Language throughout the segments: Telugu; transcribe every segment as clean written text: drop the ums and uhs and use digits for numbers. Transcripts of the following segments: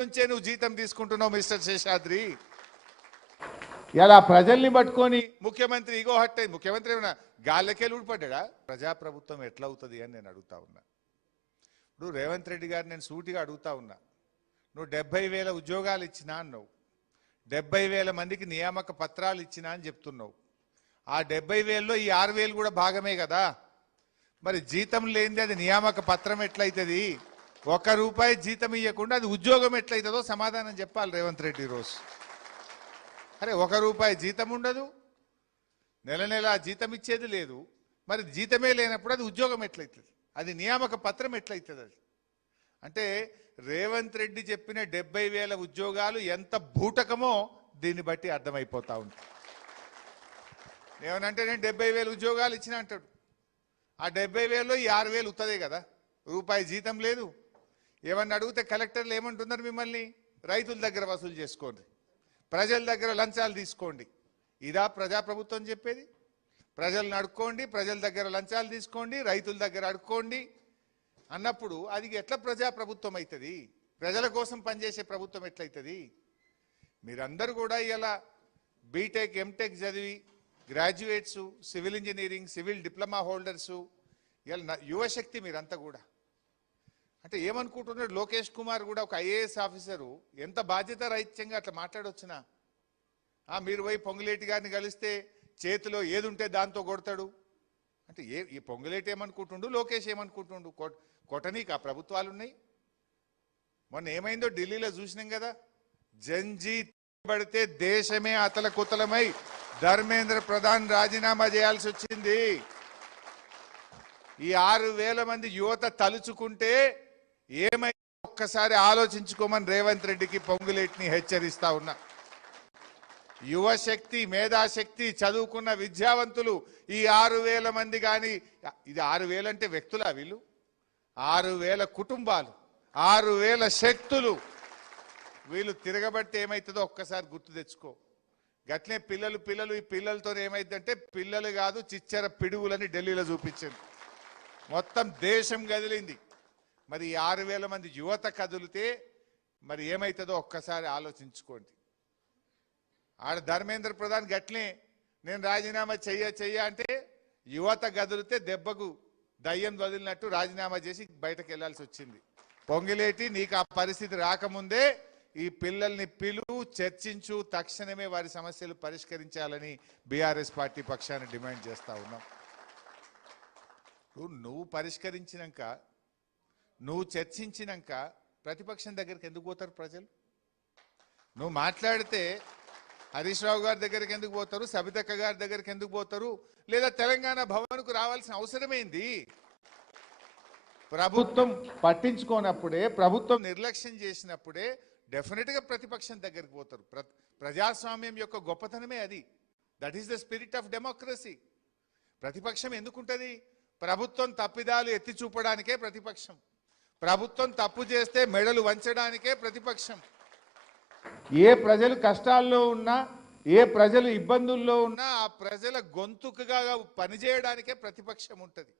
నుంచే నువ్వు జీతం తీసుకుంటున్నావు మిస్టర్ శేషాద్రి. ఇలా ప్రజల్ని పట్టుకొని ముఖ్యమంత్రి ఇగో హట్ అయింది. ముఖ్యమంత్రి ఏమైనా గాల్లకే ఊడిపడ్డా? ప్రజాప్రభుత్వం ఎట్లా అవుతుంది అని నేను అడుగుతా ఉన్నా. ఇప్పుడు రేవంత్ రెడ్డి గారు నేను సూటిగా అడుగుతా ఉన్నా. నువ్వు 70,000 ఉద్యోగాలు ఇచ్చినా అన్నావు, 70,000 మందికి నియామక పత్రాలు ఇచ్చినా అని చెప్తున్నావు. ఆ 70,000లో ఈ 6,000 కూడా భాగమే కదా. మరి జీతం లేనిది అది నియామక పత్రం ఎట్లయితుంది? ₹1 జీతం ఇవ్వకుండా అది ఉద్యోగం ఎట్లయితుందో సమాధానం చెప్పాలి రేవంత్ రెడ్డి రోజు. అరే ₹1 జీతం ఉండదు, నెల నెల జీతం ఇచ్చేది లేదు, మరి జీతమే లేనప్పుడు అది ఉద్యోగం ఎట్లయితుంది? అది నియామక పత్రం ఎట్లయితుంది? అది అంటే రేవంత్ రెడ్డి చెప్పిన 70,000 ఉద్యోగాలు ఎంత బూటకమో దీన్ని బట్టి అర్థమైపోతా ఉంది. ఏమనంటే నేను 70,000 ఉద్యోగాలు ఇచ్చిన అంటాడు. ఆ 70,000లో ఈ 6,000 ఉత్తదే కదా, ₹1 జీతం లేదు. ఏమన్నా అడిగితే కలెక్టర్లు ఏమంటున్నారు మిమ్మల్ని? రైతుల దగ్గర వసూలు చేసుకోండి, ప్రజల దగ్గర లంచాలు తీసుకోండి. ఇదా ప్రజాప్రభుత్వం చెప్పేది? ప్రజలను అడుక్కోండి, ప్రజల దగ్గర లంచాలు తీసుకోండి, రైతుల దగ్గర అడుక్కోండి అన్నప్పుడు అది ఎట్లా ప్రజాప్రభుత్వం అవుతుంది? ప్రజల కోసం పనిచేసే ప్రభుత్వం ఎట్లయితుంది? మీరందరూ కూడా ఇలా బీటెక్ ఎంటెక్ చదివి graduates, civil engineering, civil diploma holders, ఇలా యువశక్తి మీరంతా కూడా. అంటే ఏమనుకుంటున్నాడు లోకేష్ కుమార్ కూడా ఒక ఐఏఎస్ ఆఫీసరు ఎంత బాధ్యత రహిత్యంగా అట్లా మాట్లాడొచ్చునా? మీరు పోయి పొంగులేటి గారిని కలిస్తే చేతిలో ఏది ఉంటే దాంతో కొడతాడు అంటే ఈ పొంగులేటి ఏమనుకుంటుండు, లోకేష్ ఏమనుకుంటుండు? కొట్టనీకి ఆ ప్రభుత్వాలు ఉన్నాయి. మొన్న ఏమైందో ఢిల్లీలో చూసినాం కదా. జంజీ పడితే దేశమే అతలకుతలమై ధర్మేంద్ర ప్రధాన్ రాజీనామా చేయాల్సి వచ్చింది. ఈ 6,000 మంది యువత తలుచుకుంటే ఏమై ఒక్కసారి ఆలోచించుకోమని రేవంత్ రెడ్డికి పొంగులేటిని హెచ్చరిస్తా ఉన్నా. యువశక్తి, మేధాశక్తి, చదువుకున్న విద్యావంతులు ఈ 6,000 మంది కానీ, ఇది 6,000 అంటే వ్యక్తులా? వీళ్ళు 6,000 కుటుంబాలు, 6,000 శక్తులు. వీళ్ళు తిరగబట్టి ఏమవుతుందో ఒక్కసారి గుర్తు తెచ్చుకో. గట్లే పిల్లలు ఈ పిల్లలతో ఏమైందంటే పిల్లలు కాదు చిచ్చర పిడుగులని ఢిల్లీలో చూపించింది. మొత్తం దేశం కదిలింది. మరి 6,000 మంది యువత కదిలితే మరి ఏమవుతుందో ఒక్కసారి ఆలోచించుకోండి. ఆడ ధర్మేంద్ర ప్రధాన్ గట్లే నేను రాజీనామా చెయ్య అంటే యువత గదిలితే దెబ్బకు దయ్యం వదిలినట్టు రాజీనామా చేసి బయటకు వెళ్లాల్సి వచ్చింది. పొంగిలేటి నీకు ఆ పరిస్థితి రాకముందే ఈ పిల్లల్ని పిలువు, చర్చించు, తక్షణమే వారి సమస్యలు పరిష్కరించాలని బీఆర్ఎస్ పార్టీ పక్షాన్ని డిమాండ్ చేస్తా ఉన్నాం. నువ్వు పరిష్కరించినాక, నువ్వు చర్చించినాక ప్రతిపక్షం దగ్గరికి ఎందుకు పోతారు ప్రజలు? నువ్వు మాట్లాడితే హరీష్ రావు గారి దగ్గరికి ఎందుకు పోతారు, సబితక్క గారి దగ్గరికి ఎందుకు పోతారు, లేదా తెలంగాణ భవన్కు రావాల్సిన అవసరమేంది? ప్రభుత్వం పట్టించుకోనప్పుడే, ప్రభుత్వం నిర్లక్ష్యం చేసినప్పుడే డెఫినెట్గా ప్రతిపక్షం దగ్గరికి పోతారు. ప్రజాస్వామ్యం యొక్క గొప్పతనమే అది. That is the spirit of democracy. ప్రతిపక్షం ఎందుకుంటుంది? ప్రభుత్వం తప్పిదాలు ఎత్తి చూపడానికే ప్రతిపక్షం. ప్రభుత్వం తప్పు చేస్తే మెడలు వంచడానికే ప్రతిపక్షం. ఏ ప్రజలు కష్టాల్లో ఉన్నా, ఏ ప్రజలు ఇబ్బందుల్లో ఉన్నా ఆ ప్రజల గొంతుకగా పనిచేయడానికే ప్రతిపక్షం ఉంటుంది.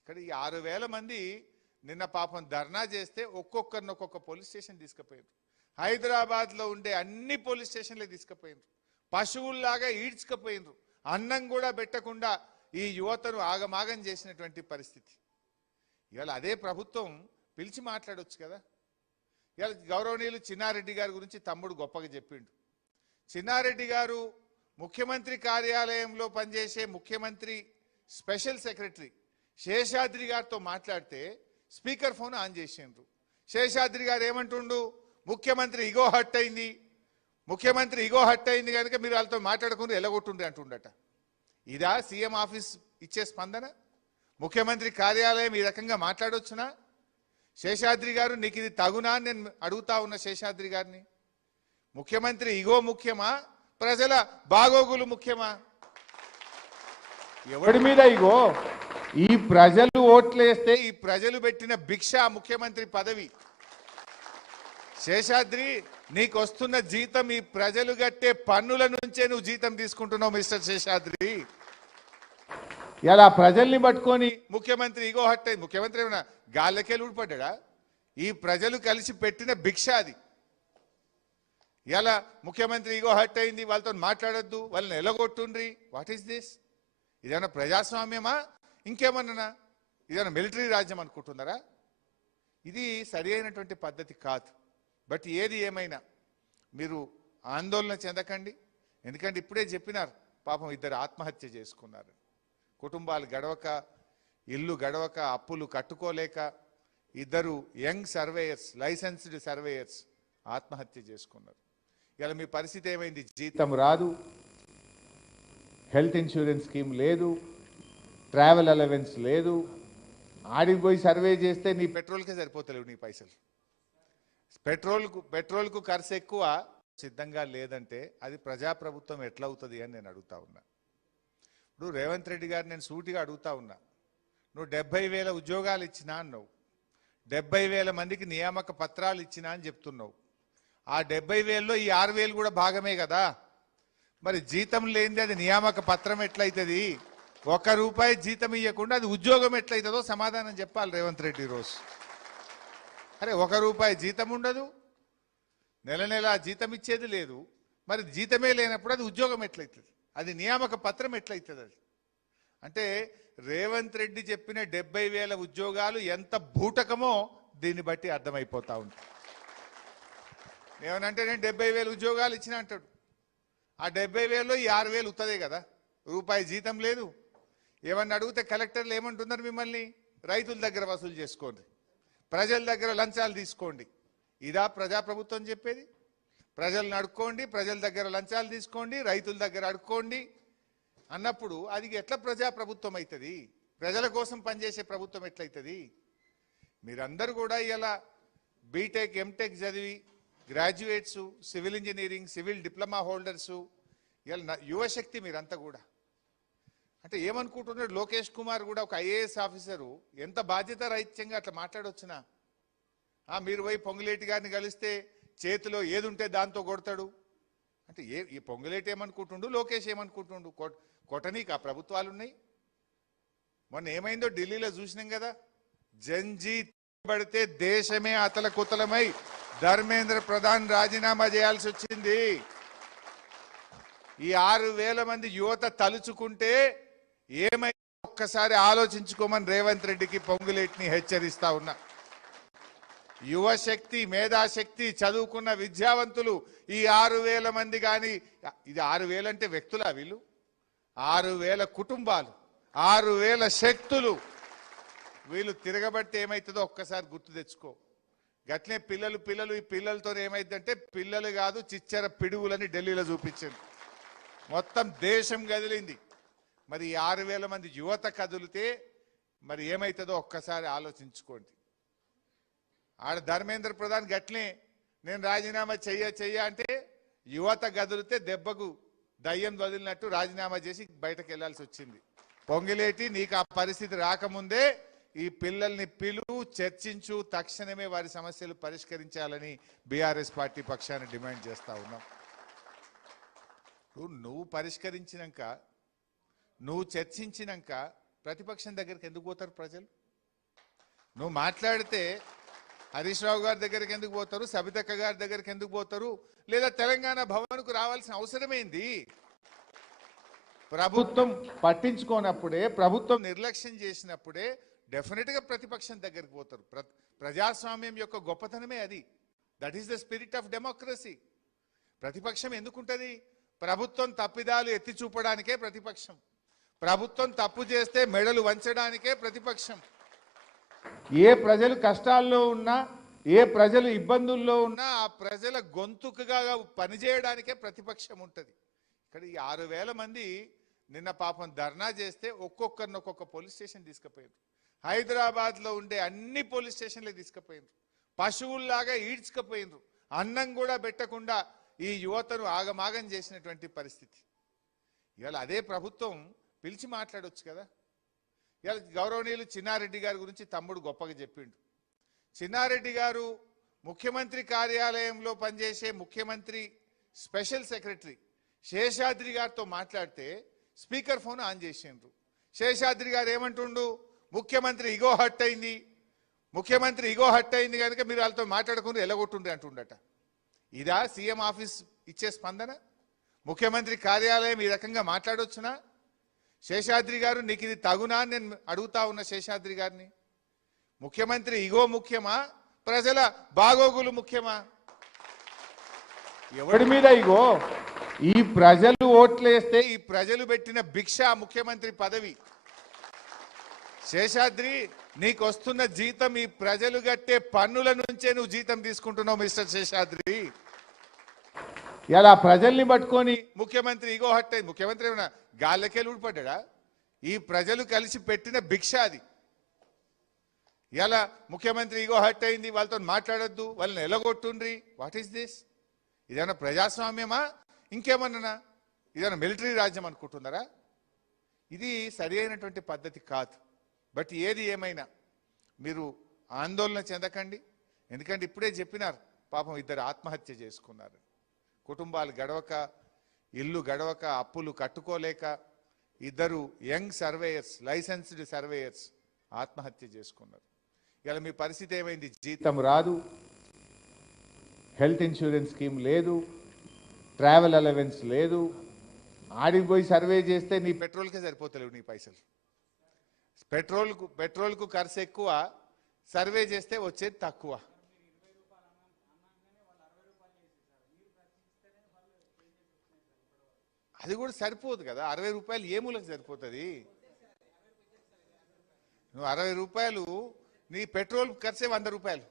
ఇక్కడ ఈ 6,000 మంది నిన్న పాపం ధర్నా చేస్తే ఒక్కొక్కరిని ఒక్కొక్క పోలీస్ స్టేషన్ తీసుకుపోయారు. హైదరాబాద్లో ఉండే అన్ని పోలీస్ స్టేషన్లే తీసుకుపోయారు. పశువుల్లాగా ఈడ్చుకుపోయినరు. అన్నం కూడా పెట్టకుండా ఈ యువతను ఆగమాగం చేసినటువంటి పరిస్థితి. ఇవాళ అదే ప్రభుత్వం పిలిచి మాట్లాడొచ్చు కదా. ఇవాళ గౌరవనీయులు చిన్నారెడ్డి గారి గురించి తమ్ముడు గొప్పగా చెప్పిండు. చిన్నారెడ్డి గారు ముఖ్యమంత్రి కార్యాలయంలో పనిచేసే ముఖ్యమంత్రి స్పెషల్ సెక్రటరీ శేషాద్రి గారితో మాట్లాడితే స్పీకర్ ఫోన్ ఆన్ చేసిండ్రు. శేషాద్రి గారు ఏమంటుండు? ముఖ్యమంత్రి ఇగో హట్ అయింది, ముఖ్యమంత్రి ఇగో హట్ అయింది కనుక మీరు వాళ్ళతో మాట్లాడకుండా ఎలగొట్టుండ్రి అంటుండట. ఇదా సీఎం ఆఫీస్ ఇచ్చే స్పందన? ముఖ్యమంత్రి కార్యాలయం ఈ రకంగా మాట్లాడొచ్చునా? శేషాద్రి గారు నీకు ఇది తగునా అని నేను అడుగుతా ఉన్న శేషాద్రి గారిని. ముఖ్యమంత్రి ఇగో ముఖ్యమా, ప్రజల బాగోగులు ముఖ్యమా? ఎవడి మీద ఇగో? ఈ ప్రజలు ఓట్లేస్తే ఈ ప్రజలు పెట్టిన భిక్ష ముఖ్యమంత్రి పదవి. శేషాద్రి నీకు వస్తున్న జీతం ఈ ప్రజలు కట్టే పన్నుల నుంచే నువ్వు జీతం తీసుకుంటున్నావు మిస్టర్ శేషాద్రి. ఇలా ప్రజల్ని పట్టుకొని ముఖ్యమంత్రి ఇగో హట్ అయింది. ముఖ్యమంత్రి ఏమన్నా గాల్లకే ఊడిపడ్డా? ఈ ప్రజలు కలిసి పెట్టిన భిక్ష అది. ఇలా ముఖ్యమంత్రి ఇగో హర్ట్ అయింది, వాళ్ళతో మాట్లాడొద్దు, వాళ్ళని ఎలగొట్టుండ్రి. What is this? ఇదేమన్నా ప్రజాస్వామ్యమా ఇంకేమన్నా? ఇదేమన్నా మిలిటరీ రాజ్యం అనుకుంటున్నారా? ఇది సరి అయినటువంటి పద్ధతి కాదు. బట్ ఏది ఏమైనా మీరు ఆందోళన చెందకండి. ఎందుకంటే ఇప్పుడే చెప్పినారు, పాపం ఇద్దరు ఆత్మహత్య చేసుకున్నారు. కుటుంబాలు గడవక, ఇల్లు గడవక, అప్పులు కట్టుకోలేక ఇద్దరు యంగ్ సర్వేయర్స్, లైసెన్స్డ్ సర్వేయర్స్ ఆత్మహత్య చేసుకున్నారు. ఇలా మీ పరిస్థితి ఏమైంది? జీతం రాదు, హెల్త్ ఇన్సూరెన్స్ స్కీమ్ లేదు, ట్రావెల్ అలవెన్స్ లేదు. ఆడికి పోయి సర్వే చేస్తే నీ పెట్రోల్కే సరిపోతలేవు నీ పైసలు. పెట్రోల్కు ఖర్చు ఎక్కువ. సిద్ధంగా లేదంటే అది ప్రజాప్రభుత్వం ఎట్లా అవుతుంది అని నేను అడుగుతా ఉన్నా. ఇప్పుడు రేవంత్ రెడ్డి గారు నేను సూటిగా అడుగుతా ఉన్నా, నువ్వు 70,000 ఉద్యోగాలు ఇచ్చినా అన్నావు, 70,000 మందికి నియామక పత్రాలు ఇచ్చినా అని చెప్తున్నావు. ఆ 70,000లో ఈ 6,000 కూడా భాగమే కదా. మరి జీతం లేనిది అది నియామక పత్రం ఎట్లయితుంది? ₹1 జీతం ఇవ్వకుండా అది ఉద్యోగం ఎట్లయితుందో సమాధానం చెప్పాలి రేవంత్ రెడ్డి రోజు. అరే ₹1 జీతం ఉండదు, నెల నెల జీతం ఇచ్చేది లేదు, మరి జీతమే లేనప్పుడు అది ఉద్యోగం ఎట్లయితుంది? అది నియామక పత్రం ఎట్లయితుంది? అది అంటే రేవంత్ రెడ్డి చెప్పిన 70,000 ఉద్యోగాలు ఎంత బూటకమో దీన్ని బట్టి అర్థమైపోతా ఉంది. ఏమనంటే నేను 70,000 ఉద్యోగాలు ఇచ్చిన అంటాడు. ఆ 70,000లో ఈ 6,000 ఉత్తదే కదా, ₹1 జీతం లేదు. ఏమన్నా అడిగితే కలెక్టర్లు ఏమంటున్నారు మిమ్మల్ని? రైతుల దగ్గర వసూలు చేసుకోండి, ప్రజల దగ్గర లంచాలు తీసుకోండి. ఇదా ప్రజాప్రభుత్వం చెప్పేది? ప్రజలను అడుక్కోండి, ప్రజల దగ్గర లంచాలు తీసుకోండి, రైతుల దగ్గర అడుక్కోండి అన్నప్పుడు అది ఎట్లా ప్రజాప్రభుత్వం అవుతుంది? ప్రజల కోసం పనిచేసే ప్రభుత్వం ఎట్లయితుంది? మీరందరూ కూడా ఇలా బీటెక్, ఎంటెక్ చదివి graduates, civil engineering, civil diploma holders, ఇలా యువశక్తి మీరంతా కూడా. అంటే ఏమనుకుంటున్నాడు లోకేష్ కుమార్ కూడా ఒక ఐఏఎస్ ఆఫీసరు ఎంత బాధ్యత రహిత్యంగా అట్లా మాట్లాడొచ్చునా? మీరు పోయి పొంగులేటి గారిని కలిస్తే చేతిలో ఏది ఉంటే దాంతో కొడతాడు అంటే ఈ పొంగులేటి ఏమనుకుంటుండు, లోకేష్ ఏమనుకుంటుండు? కొట్టనీకి ఆ ప్రభుత్వాలు ఉన్నాయి. మొన్న ఏమైందో ఢిల్లీలో చూసినాం కదా, జంజీ పడితే దేశమే అతలకుతలమై ధర్మేంద్ర ప్రధాన్ రాజీనామా చేయాల్సి వచ్చింది. ఈ 6,000 మంది యువత తలుచుకుంటే ఏమైందో ఒక్కసారి ఆలోచించుకోమని రేవంత్ రెడ్డికి, పొంగులేటిని హెచ్చరిస్తా ఉన్నా. యువశక్తి, మేధాశక్తి, చదువుకున్న విద్యావంతులు ఈ 6,000 మంది కానీ, ఇది 6,000 అంటే వ్యక్తులా? వీళ్ళు 6,000 కుటుంబాలు, 6,000 శక్తులు. వీళ్ళు తిరగబడితే ఏమవుతుందో ఒక్కసారి గుర్తు తెచ్చుకో. గట్లే పిల్లలు ఈ పిల్లలతో ఏమైందంటే పిల్లలు కాదు చిచ్చర పిడుగులని ఢిల్లీలో చూపించింది. మొత్తం దేశం కదిలింది. మరి ఈ 6,000 మంది యువత కదిలితే మరి ఏమవుతుందో ఒక్కసారి ఆలోచించుకోండి. ఆడ ధర్మేంద్ర ప్రధాన్ గట్లే నేను రాజీనామా చెయ్య అంటే యువత గదిలితే దెబ్బకు దయ్యం వదిలినట్టు రాజీనామా చేసి బయటకు వెళ్లాల్సి వచ్చింది. పొంగిలేటి నీకు ఆ పరిస్థితి రాకముందే ఈ పిల్లల్ని పిలువు, చర్చించు, తక్షణమే వారి సమస్యలు పరిష్కరించాలని బీఆర్ఎస్ పార్టీ పక్షాన్ని డిమాండ్ చేస్తా ఉన్నాం. నువ్వు పరిష్కరించినాక, నువ్వు చర్చించినాక ప్రతిపక్షం దగ్గరికి ఎందుకు పోతారు ప్రజలు? నువ్వు మాట్లాడితే హరీష్ రావు గారి దగ్గరికి ఎందుకు పోతారు, సబితక్క గారి దగ్గరికి ఎందుకు పోతారు, లేదా తెలంగాణ భవన్కు రావాల్సిన అవసరమేంది? ప్రభుత్వం పట్టించుకోనప్పుడే, ప్రభుత్వం నిర్లక్ష్యం చేసినప్పుడే డెఫినెట్గా ప్రతిపక్షం దగ్గరికి పోతారు. ప్రజాస్వామ్యం యొక్క గొప్పతనమే అది. That is the spirit of democracy. ప్రతిపక్షం ఎందుకుంటుంది? ప్రభుత్వం తప్పిదాలు ఎత్తి చూపడానికే ప్రతిపక్షం. ప్రభుత్వం తప్పు చేస్తే మెడలు వంచడానికే ప్రతిపక్షం. ఏ ప్రజలు కష్టాల్లో ఉన్నా, ఏ ప్రజలు ఇబ్బందుల్లో ఉన్నా ఆ ప్రజల గొంతుకుగా పనిచేయడానికే ప్రతిపక్షం ఉంటుంది. ఇక్కడ ఈ 6,000 మంది నిన్న పాపం ధర్నా చేస్తే ఒక్కొక్కరిని ఒక్కొక్క పోలీస్ స్టేషన్ తీసుకుపోయారు. హైదరాబాద్లో ఉండే అన్ని పోలీస్ స్టేషన్లకు తీసుకుపోయినారు. పశువుల్లాగా ఈడ్చుకుపోయినారు. అన్నం కూడా పెట్టకుండా ఈ యువతను ఆగమాగం చేసినటువంటి పరిస్థితి. ఇవాళ అదే ప్రభుత్వం పిలిచి మాట్లాడొచ్చు కదా. ఇవాళ గౌరవనీయులు చిన్నారెడ్డి గారి గురించి తమ్ముడు గొప్పగా చెప్పిండు. చిన్నారెడ్డి గారు ముఖ్యమంత్రి కార్యాలయంలో పనిచేసే ముఖ్యమంత్రి స్పెషల్ సెక్రటరీ శేషాద్రి గారితో మాట్లాడితే స్పీకర్ ఫోన్ ఆన్ చేసిండ్రు. శేషాద్రి గారు ఏమంటుండు? ముఖ్యమంత్రి ఇగో హట్ అయింది, ముఖ్యమంత్రి ఇగో హట్ అయింది కనుక మీరు వాళ్ళతో మాట్లాడుకుని ఎలగొట్టుండ్రి అంటుండట. ఇదా సీఎం ఆఫీస్ ఇచ్చే స్పందన? ముఖ్యమంత్రి కార్యాలయం ఈ రకంగా మాట్లాడొచ్చునా? శేషాద్రి గారు నీకు ఇది తగునా అని నేను అడుగుతా ఉన్న శేషాద్రి గారిని. ముఖ్యమంత్రి ఇగో ముఖ్యమా, ప్రజల బాగోగులు ముఖ్యమా? ఎవడి మీద ఇగో? ఈ ప్రజలు ఓట్లేస్తే ఈ ప్రజలు పెట్టిన భిక్ష ముఖ్యమంత్రి పదవి. శేషాద్రి, నీకు వస్తున్న జీతం ఈ ప్రజలు కట్టే పన్నుల నుంచే నువ్వు జీతం తీసుకుంటున్నావు మిస్టర్ శేషాద్రి. ఇలా ప్రజల్ని పట్టుకొని ముఖ్యమంత్రి ఇగో హట్ అయింది. ముఖ్యమంత్రి ఏమైనా గాల్లకే ఊడిపడ్డా? ఈ ప్రజలు కలిసి పెట్టిన భిక్ష అది. ఇలా ముఖ్యమంత్రి ఇగో హట్ అయింది, వాళ్ళతో మాట్లాడొద్దు, వాళ్ళని ఎలగొట్టుండ్రి. What is this? ఇదేమన్నా ప్రజాస్వామ్యమా ఇంకేమన్నా? ఇదేమన్నా మిలిటరీ రాజ్యం అనుకుంటున్నారా? ఇది సరి అయినటువంటి పద్ధతి కాదు. బట్ ఏది ఏమైనా మీరు ఆందోళన చెందకండి. ఎందుకంటే ఇప్పుడే చెప్పినారు, పాపం ఇద్దరు ఆత్మహత్య చేసుకున్నారు. కుటుంబాలు గడవక, ఇల్లు గడవక, అప్పులు కట్టుకోలేక ఇద్దరు యంగ్ సర్వేయర్స్, లైసెన్స్డ్ సర్వేయర్స్ ఆత్మహత్య చేసుకున్నారు. ఇలా మీ పరిస్థితి ఏమైంది? జీతం రాదు, హెల్త్ ఇన్సూరెన్స్ స్కీమ్ లేదు, ట్రావెల్ అలవెన్స్ లేదు. ఆడికి పోయి సర్వే చేస్తే నీ పెట్రోల్కే సరిపోతలేవు నీ పైసలు. పెట్రోల్కు ఖర్చు ఎక్కువ, సర్వే చేస్తే వచ్చేది తక్కువ. అది కూడా సరిపోదు కదా. 60 రూపాయలు ఏ మూలకు సరిపోతుంది? నువ్వు 60 రూపాయలు నీ పెట్రోల్ ఖర్చే 100 రూపాయలు.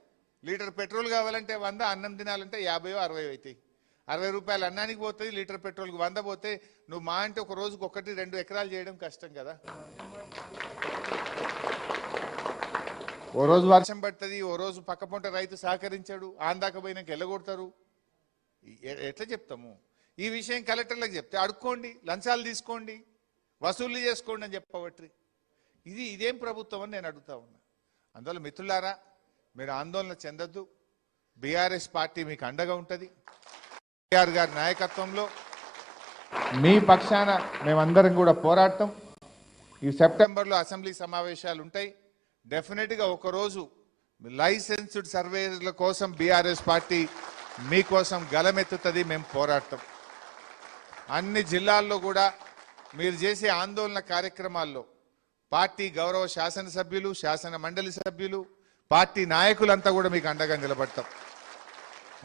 లీటర్ పెట్రోల్ కావాలంటే 100, అన్నం తినాలంటే 50 60 అవుతాయి. 60 రూపాయలు అన్నానికి పోతుంది, లీటర్ పెట్రోల్కి 100 పోతే నువ్వు మా అంటే ఒక రోజుకు 1-2 ఎకరాలు చేయడం కష్టం కదా. ఓ రోజు వర్షం పడుతుంది, ఓ రోజు పక్క పొంట రైతు సహకరించాడు, ఆందాక పోయినాక ఎల్లగొడతారు. ఎట్లా చెప్తాము? ఈ విషయం కలెక్టర్లకు చెప్తే అడుక్కోండి, లంచాలు తీసుకోండి, వసూలు చేసుకోండి అని చెప్పబట్టి ఇదేం ప్రభుత్వం అని నేను అడుగుతా ఉన్నా. అందువల్ల మిత్రులారా, మీరు ఆందోళన చెందొద్దు. బీఆర్ఎస్ పార్టీ మీకు అండగా ఉంటుంది. కేఆర్ గారి నాయకత్వంలో మీ పక్షాన మేమందరం కూడా పోరాడతాం. ఈ సెప్టెంబర్లో అసెంబ్లీ సమావేశాలు ఉంటాయి. డెఫినెట్గా ఒకరోజు లైసెన్స్డ్ సర్వేయర్ల కోసం బీఆర్ఎస్ పార్టీ మీకోసం గలమెత్తుతుంది. మేము పోరాడతాం. అన్ని జిల్లాల్లో కూడా మీరు చేసే ఆందోళన కార్యక్రమాల్లో పార్టీ గౌరవ శాసనసభ్యులు, శాసన మండలి సభ్యులు, పార్టీ నాయకులంతా కూడా మీకు అండగా నిలబడతాం.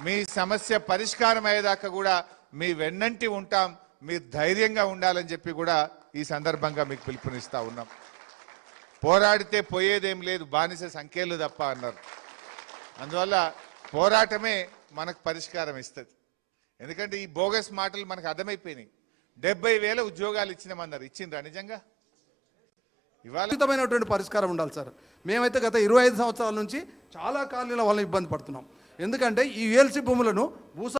మీ సమస్య పరిష్కారం అయ్యేదాకా కూడా మీ వెన్నంటి ఉంటాం. మీరు ధైర్యంగా ఉండాలని చెప్పి కూడా ఈ సందర్భంగా మీకు పిలుపునిస్తా ఉన్నాం. పోరాడితే పోయేదేం లేదు, బానిస సంఖ్యలు తప్ప అన్నారు. అందువల్ల పోరాటమే మనకు పరిష్కారం ఇస్తుంది. ఎందుకంటే ఈ బోగస్ మాటలు మనకు అర్థమైపోయినాయి. 70,000 ఉద్యోగాలు ఇచ్చినామన్నారు. ఇచ్చిండ్రా నిజంగా? ఖచ్చితమైనటువంటి పరిష్కారం ఉండాలి సార్. మేమైతే గత 25 సంవత్సరాల నుంచి చాలా కాలనీల వల్ల ఇబ్బంది పడుతున్నాం. ఎందుకంటే ఈ VLC భూములను